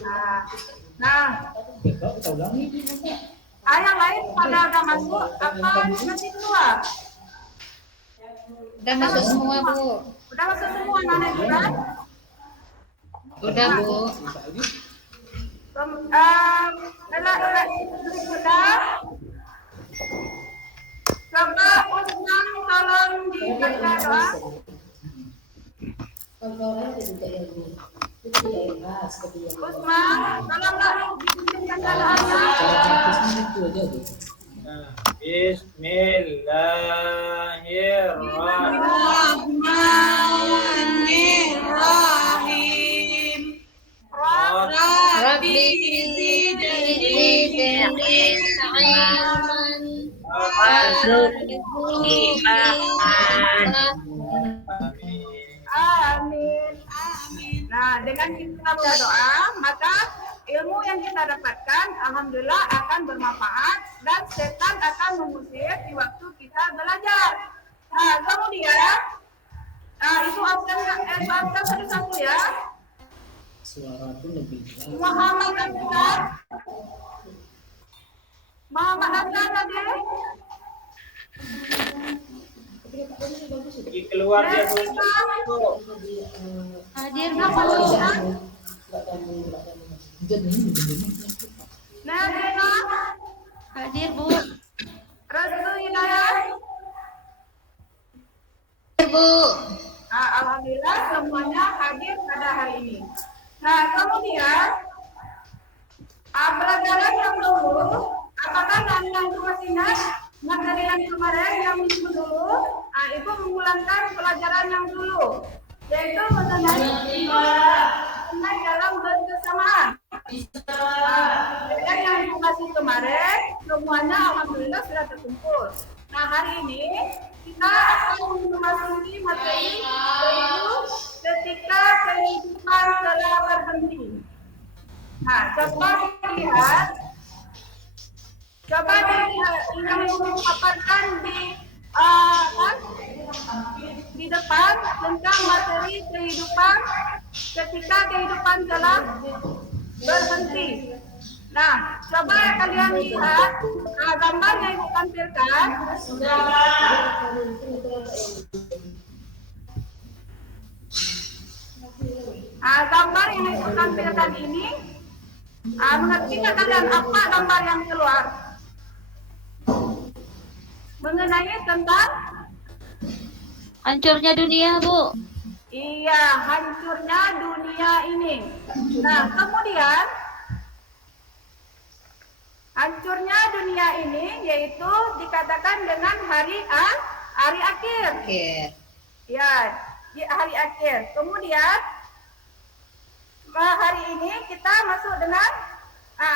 Nah, yang lain pada udah masuk apa nanti keluar? Udah masuk semua, Bu. Udah masuk semua mana juga? Udah, Bu. Sudah. Coba Usman tolong dibaca doa. Usman, tolonglah dibaca doanya. Bismillahirrahmanirrahim. Rabbi zidni ilman Amin. Nah, dengan kita berdoa, maka ilmu yang kita dapatkan, alhamdulillah akan bermanfaat dan setan akan mengusir di waktu kita belajar. Nah, kemudian, itu absen satu-satu ya. Suara tuh lebih jelas. Muhammad Abdullah. Muhammad Abdullah tadi. Keluar dia hadir, Bu. Nabila. Hadir, Bu. Restu Hidayah. Hadir, Bu. Alhamdulillah semuanya hadir pada hari ini. Nah, kemudian pelajaran yang dulu, apakah yang masih ingat materi yang kemarin yang minggu dulu? Ibu mengulangkan pelajaran yang dulu, yaitu mengenai dalam berkesamaan. Dan yang ibu kasih kemarin semuanya alhamdulillah sudah terkumpul. Nah, hari ini kita akan memasuki materi yaitu ketika kehidupan telah berhenti. Nah, coba dilihat yang dipaparkan di depan tentang materi kehidupan ketika kehidupan telah berhenti. Nah, coba kalian lihat gambar yang ibu tampilkan. Gambar yang ibu tampilkan ini, mengerti nggak kalian apa gambar yang keluar? Mengenai tentang hancurnya dunia, Bu. Iya, hancurnya dunia ini. Nah, kemudian hancurnya dunia ini yaitu dikatakan dengan hari akhir. Ya, di hari akhir. Kemudian hari ini kita masuk dengan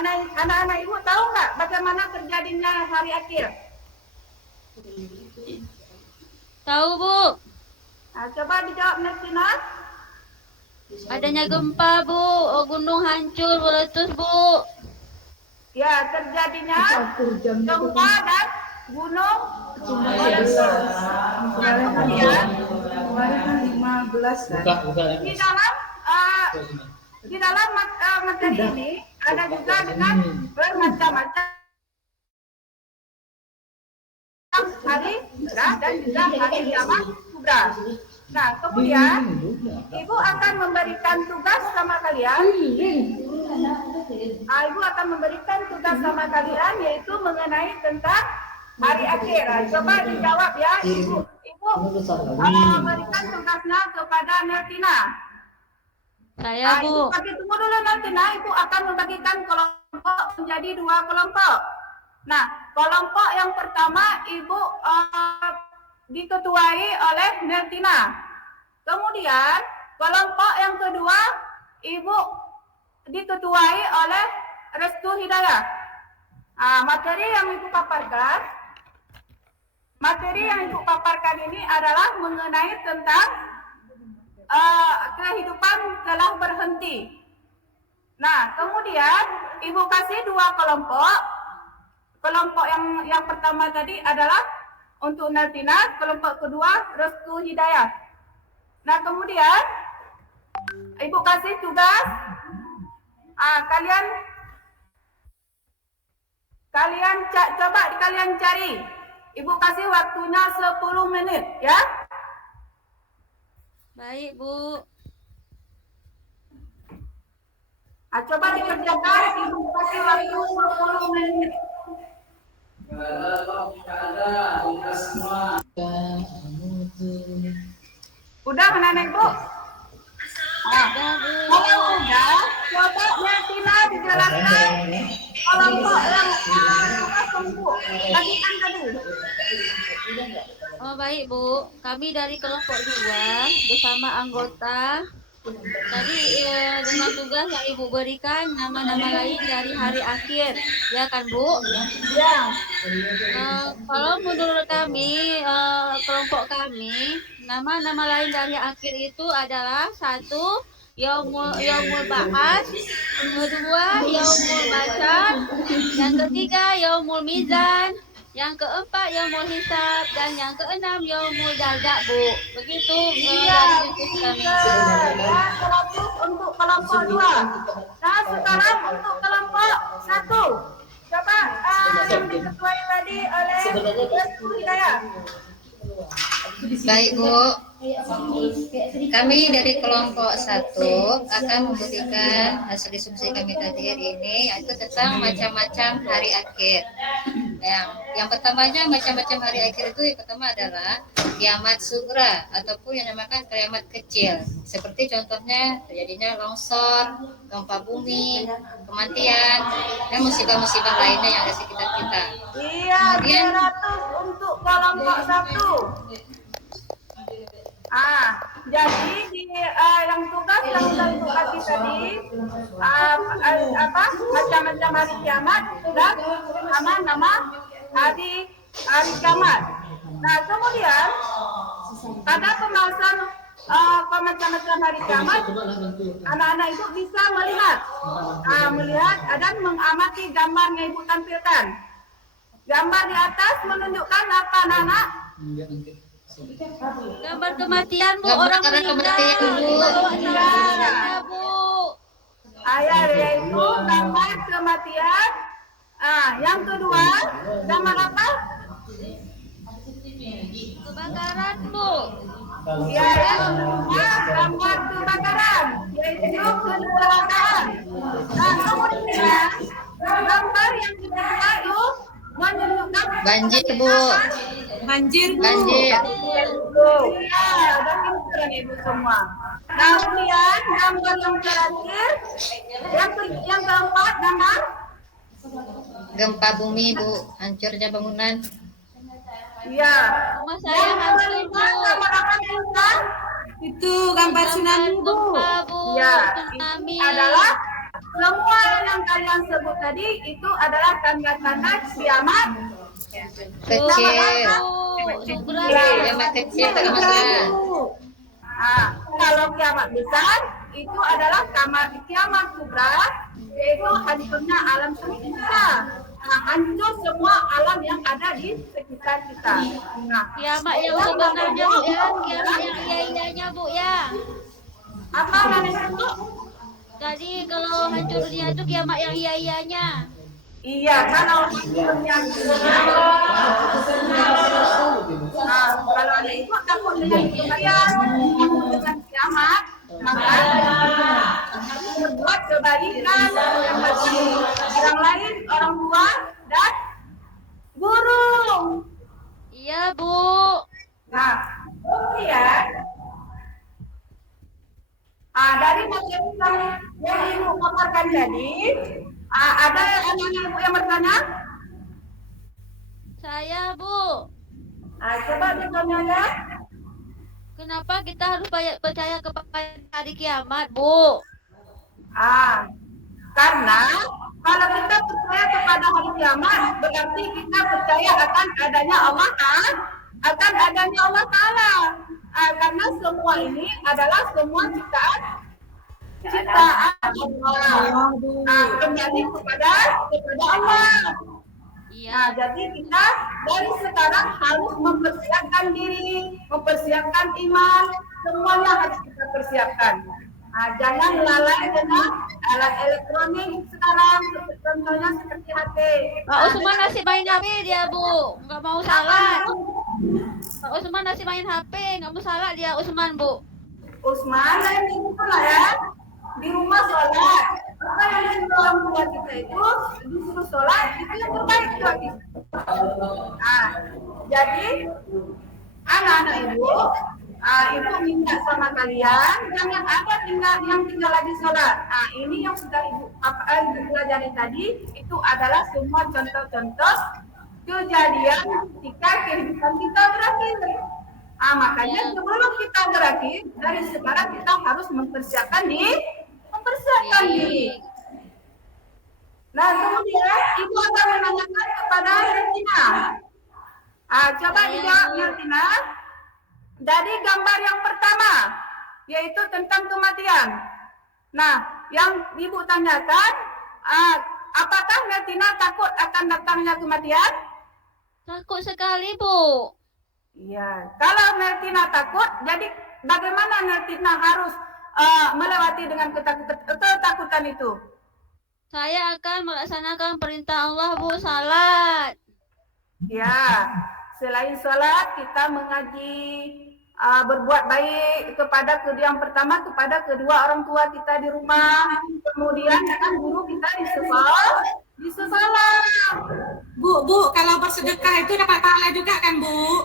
anak-anak ibu tahu nggak bagaimana terjadinya hari akhir? Tahu, Bu. Coba dijawab Nestina. Adanya gempa, Bu. Gunung hancur, meletus, Bu. Ya, terjadinya gempa dan gunung meletus. Kemudian kemarin kan 15 kan. di dalam materi ini ada juga dengan bermacam-macam hari Hijrah dan juga hari Jamak Kubra. Nah, kemudian ibu akan memberikan tugas sama kalian. Ibu akan memberikan tugas sama kalian yaitu mengenai tentang hari akhir. Coba dijawab ya, ibu. Ibu memberikan tugasnya kepada Neltina. Saya, Bu. Tapi tunggu dulu Neltina, ibu akan membagikan kelompok menjadi 2 kelompok. Nah, kelompok yang pertama ibu diketuai oleh Neltina. Kemudian kelompok yang kedua ibu diketuai oleh Restu Hidayah. Materi yang ibu paparkan ini adalah mengenai tentang kehidupan telah berhenti. Nah, kemudian ibu kasih 2 kelompok. Kelompok yang pertama tadi adalah untuk Neltina, kelompok kedua Restu Hidayah. Nah, kemudian ibu kasih tugas Coba kalian cari. Ibu kasih waktunya 10 menit ya. Baik, Bu. Coba dikerjakan, ibu kasih waktu 10 menit. Udah Nenek Bu? Udah, Bu. Kalau udah, coba Tina dijelaskan kelompok yang tunggu. Tadi kan tadi. Oh, baik, Bu. Kami dari kelompok 2 bersama anggota. Tadi dengan tugas yang Ibu berikan nama-nama lain dari hari akhir, ya kan, Bu? Ya. Kalau menurut kami, kelompok kami, nama-nama lain dari akhir itu adalah 1. Yaumul Ba'ats, kedua Yaumul Bacan, yang ketiga Yaumul Mizan, yang keempat Yaumul Hisab, dan yang keenam Yaumul Jaza, Bu. Begitu dari diskusi kami. Ya, 100 untuk kelompok 2. Nah, sekarang untuk kelompok 1. Coba yang diketuai tadi oleh Bu Hidayah. Baik, Bu. Kami dari kelompok 1 akan memberikan hasil diskusi kami tadi hari ini, yaitu tentang macam-macam hari akhir. Yang pertamanya macam-macam hari akhir itu, yang pertama adalah kiamat sugra ataupun yang dinamakan kiamat kecil. Seperti contohnya terjadinya longsor, gempa bumi, kematian, dan musibah-musibah lainnya yang ada di sekitar kita. Iya, 200 untuk kelompok 1. Jadi di yang tugas yang sudah Ibu kasih tadi macam-macam hari kiamat dan nama hari kiamat. Nah, kemudian pada pembahasan macam-macam hari kiamat, anak-anak itu bisa melihat dan mengamati gambar yang Ibu tampilkan. Gambar di atas menunjukkan apa, anak-anak? Gambar kematian, Bu. Gambar Orang kematian, Bu. Bu. Yaitu gambar kematian. Yang kedua, gambar apa? Kebakaran, Bu. Ya, gambar kebakaran, yaitu kecelakaan. Nah, kemudian gambar yang kedua itu menunjukkan Banjir, Bu. Banjir, Bu. Banjir. Ya, dan pinteran Ibu semua. Nah, kemudian gambar yang terakhir, yang keempat gambar Gempa bumi, Bu. Hancurnya bangunan. ya. Rumah saya hancur, Bu. Gambar apa Intan? Itu gambar tsunami, Bu. Gempa, Bu. Ya, Tsunami. ini adalah semua yang kalian sebut tadi itu adalah tanda-tanda kiamat Kecil. Sugra. Kiamat kecil atau besar. Kalau kiamat besar itu adalah kiamat kubra, yaitu hancurnya alam semesta. Hancur semua alam yang ada di sekitar kita. Kiamat yang sebenarnya, Bu, ya. Kiamat yang iya-iyanya, Bu, ya. Apa namanya itu? Tadi kalau hancur dunia itu kiamat yang iya-iyanya. Iya, kalau hancurnya kalau ada itu takut dengan kebaikan, takut dengan kiamat, maka berbuat kebaikan bagi orang lain, orang tua dan guru. Iya, Bu. Nah, kemudian dari materi yang Ibu paparkan tadi, ada anak-anak Ibu yang bertanya? Saya, Bu. Coba ditanya ya. Kenapa kita harus percaya kepada hari kiamat, Bu? Karena kalau kita percaya kepada hari kiamat, berarti kita percaya akan adanya Allah Ta'ala. Karena semua ini adalah semua ciptaan Allah. Kembali kepada Allah. Iya. Jadi kita dari sekarang harus mempersiapkan diri, mempersiapkan iman, semuanya harus kita persiapkan. Jangan lalai dengan alat elektronik sekarang contohnya seperti HP. Pak Usman masih main HP dia, Bu. Nggak mau salat. Pak Usman masih main HP, nggak mau salat dia Usman, Bu. Usman lain di rumah ya, di rumah sholat. Apa yang disuruh orang tua kita itu disuruh sholat itu yang terbaik lagi. Nah, jadi anak-anak ibu, ibu minta sama kalian jangan ada yang tinggal lagi sholat. Nah, ini yang sudah ibu pelajari tadi itu adalah semua contoh-contoh kejadian ketika kehidupan kita berakhir. Makanya sebelum kita berakhir, dari sekarang kita harus mempersiapkan diri. Nah, kemudian ibu akan menanyakan kepada Hertina. Coba dijawab Hertina. Dari gambar yang pertama, yaitu tentang kematian. Nah, yang ibu tanyakan, apakah Hertina takut akan datangnya kematian? Takut sekali, Bu. Iya, kalau Hertina takut, jadi bagaimana Hertina harus melewati dengan ketakutan itu? Saya akan melaksanakan perintah Allah, Bu, salat. Ya, selain salat kita mengaji, berbuat baik kepada yang pertama kepada kedua orang tua kita di rumah, kemudian dengan guru kita di sekolah. Bu, kalau bersedekah itu dapat pahala juga kan, Bu?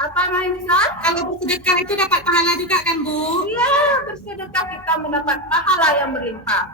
Apa Maisa? Kalau bersedekah itu dapat pahala juga kan, Bu? Iya, bersedekah kita mendapat pahala yang berlimpah.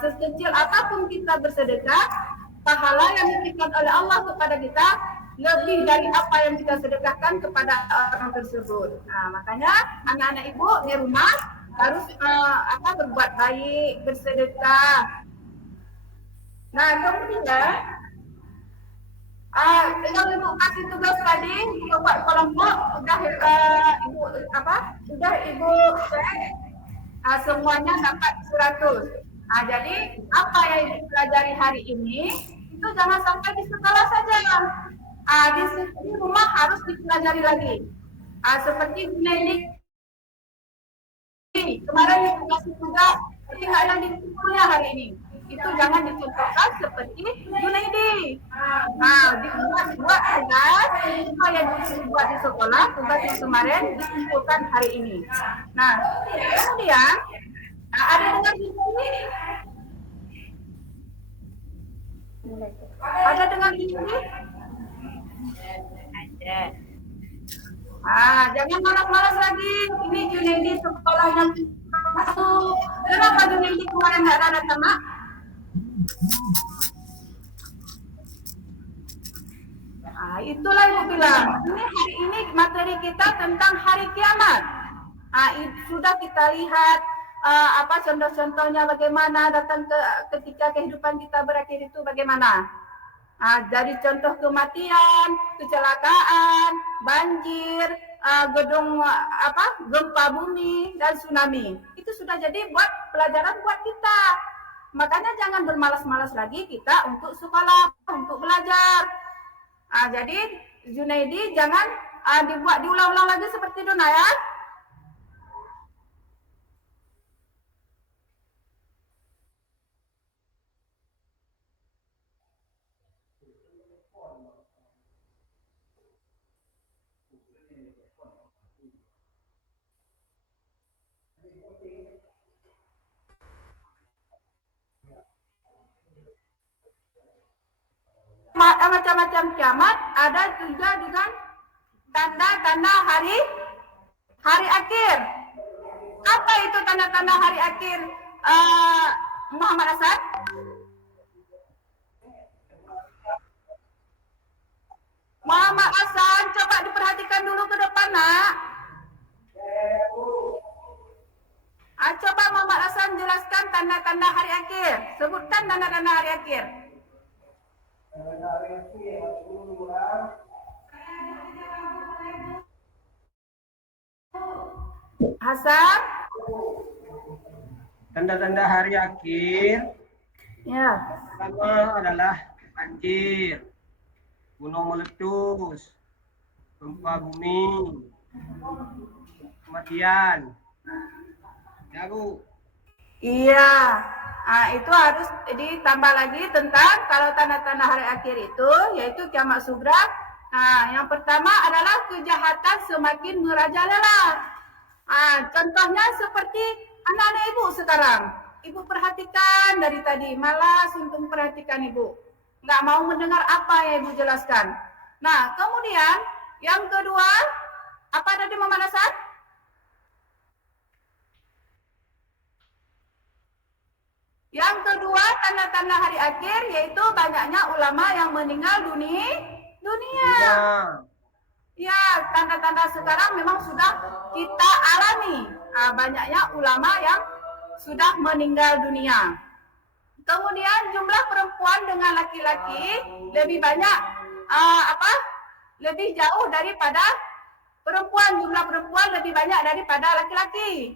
Sekecil apapun kita bersedekah, pahala yang diberikan oleh Allah kepada kita lebih dari apa yang kita sedekahkan kepada orang tersebut. Makanya anak-anak ibu di rumah harus berbuat baik, bersedekah. Nah, kemudian yang ibu kasih tugas tadi buat kelompok sudah ibu cek, semuanya dapat 100. Jadi apa yang ibu pelajari hari ini itu jangan sampai di sekolah saja. Di rumah harus dipelajari lagi. Seperti ini kemarin ibu kasih tugas, tapi nggak ada di kuliah hari ini. Itu jangan dicontohkan seperti Junaidi. Dibuat tugas apa yang dibuat di sekolah, tugas yang kemarin dikumpulkan hari ini. Nah, kemudian ada dengar di sini? Ada dengar di sini? Ada. Jangan malas-malas lagi. Ini Junaidi sekolahnya masuk. Kenapa Junaidi kemarin nggak ada sama? Itulah ibu bilang. Hari ini materi kita tentang hari kiamat. Sudah kita lihat contoh-contohnya bagaimana datang ketika kehidupan kita berakhir itu bagaimana. Dari contoh kematian, kecelakaan, banjir, gempa bumi dan tsunami. Itu sudah jadi buat pelajaran buat kita. Makanya jangan bermalas-malas lagi kita untuk sekolah, untuk belajar. Jadi Junaidi jangan diulang-ulang lagi seperti Dona ya. Macam-macam kiamat ada juga dengan tanda-tanda hari akhir. Apa itu tanda-tanda hari akhir, Muhammad Hasan? Muhammad Hasan, coba diperhatikan dulu ke depan, nak. Coba Muhammad Hasan jelaskan tanda-tanda hari akhir. Sebutkan tanda-tanda hari akhir. Hasan? Tanda-tanda hari akhir Ya. pertama adalah banjir, gunung meletus, gempa bumi, kematian. Ya Bu. Iya. Itu harus ditambah lagi tentang kalau tanda-tanda hari akhir itu, yaitu kiamat sugra. Yang pertama adalah kejahatan semakin merajalela. Contohnya seperti anak-anak ibu sekarang. Ibu perhatikan dari tadi, malas untuk perhatikan ibu. Nggak mau mendengar apa yang ibu jelaskan. Nah, kemudian yang kedua, apa tadi Mama Nasar? Yang kedua, tanda-tanda hari akhir yaitu banyaknya ulama yang meninggal dunia. Ya, tanda-tanda sekarang memang sudah kita alami. Banyaknya ulama yang sudah meninggal dunia. Kemudian jumlah perempuan dengan laki-laki lebih banyak, lebih jauh daripada perempuan. Jumlah perempuan lebih banyak daripada laki-laki.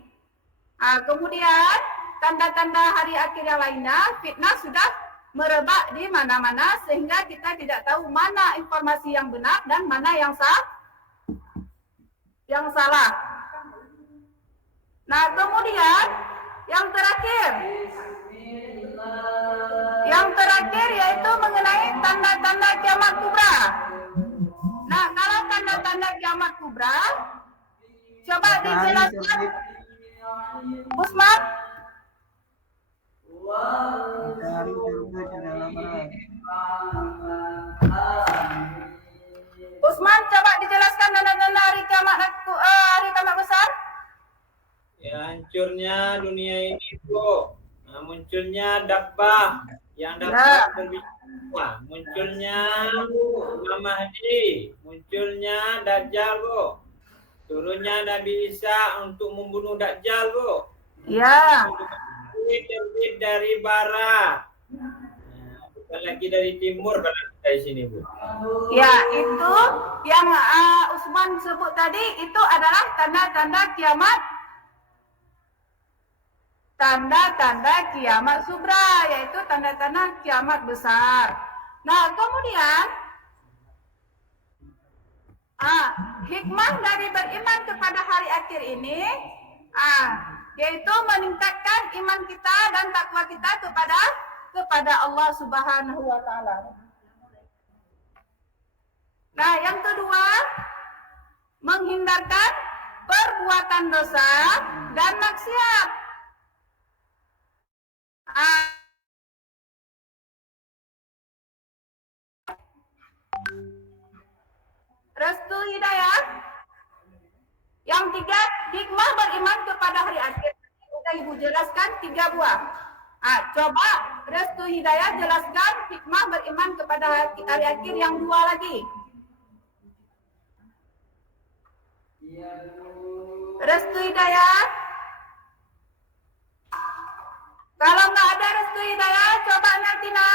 Kemudian tanda-tanda hari akhir yang lainnya, fitnah sudah merebak di mana-mana sehingga kita tidak tahu mana informasi yang benar dan mana yang salah. Nah, kemudian yang terakhir yaitu mengenai tanda-tanda kiamat kubra. Nah, kalau tanda-tanda kiamat kubra, coba dijelaskan, Usman. Usman, coba dijelaskan tanda-tanda hari kiamat besar. Ya, hancurnya dunia ini, Bu. Munculnya Dabbah. Yang dapat berbicara. Munculnya Imam Mahdi. Munculnya Dajjal, Bu. Turunnya Nabi Isa untuk membunuh Dajjal, Bu. Ya. Terbit dari barat. Bukan lagi dari timur kalau dari sini, Bu. Ya, itu yang Usman sebut tadi itu adalah tanda-tanda kiamat. Tanda-tanda kiamat sugra, yaitu tanda-tanda kiamat besar. Nah, kemudian hikmah dari beriman kepada hari akhir ini, yaitu meningkatkan iman kita dan takwa kita kepada Allah Subhanahu wa Ta'ala. Nah, yang kedua, menghindarkan perbuatan dosa dan maksiat. Restu hidayah. Yang tiga, hikmah beriman kepada hari akhir. Sudah Ibu jelaskan 3 buah. Coba restu hidayah jelaskan hikmah beriman kepada hari akhir yang 2 lagi. Restu hidayah. Kalau nggak ada restu hidayah, coba Neltina.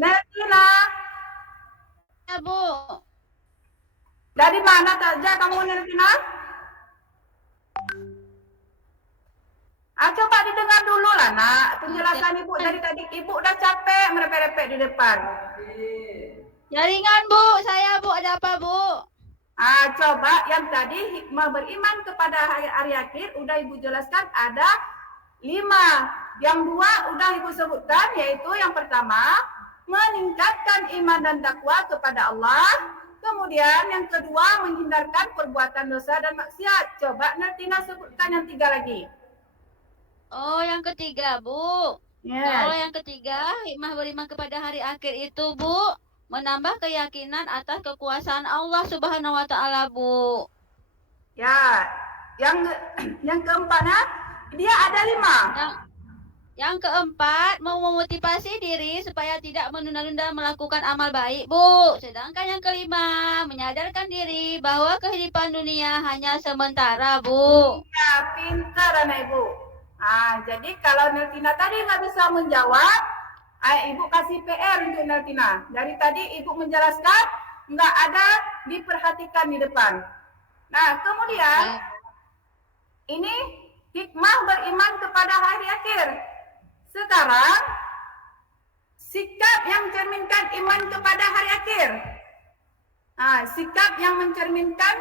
Neltina. Ya, Bu. Dari mana saja kamu Neltina? Coba didengar dulu lah nak penjelasan Ibu dari tadi. Ibu udah capek merepek-repek di depan. Jaringan, Bu. Saya, Bu. Ada apa, Bu? Coba yang tadi hikmah beriman kepada hari akhir udah Ibu jelaskan ada 5. Yang 2 udah Ibu sebutkan, yaitu yang pertama meningkatkan iman dan takwa kepada Allah. Kemudian yang kedua menghindarkan perbuatan dosa dan maksiat. Coba Natina sebutkan yang 3 lagi. Oh, yang ketiga, Bu. Yes. Kalau yang ketiga, hikmah beriman kepada hari akhir itu, Bu, menambah keyakinan atas kekuasaan Allah Subhanahu wa Ta'ala, Bu. Ya, yang keempatnya dia ada 5. Yang keempat, mau memotivasi diri supaya tidak menunda-nunda melakukan amal baik, Bu. Sedangkan yang kelima, menyadarkan diri bahwa kehidupan dunia hanya sementara, Bu. Ya, pintar anak Ibu. Jadi kalau Neltina tadi nggak bisa menjawab, Ibu kasih PR untuk Neltina. Dari tadi Ibu menjelaskan, nggak ada diperhatikan di depan. Nah, kemudian ini hikmah beriman kepada hari akhir. Sekarang, sikap yang mencerminkan iman kepada hari akhir. Sikap yang mencerminkan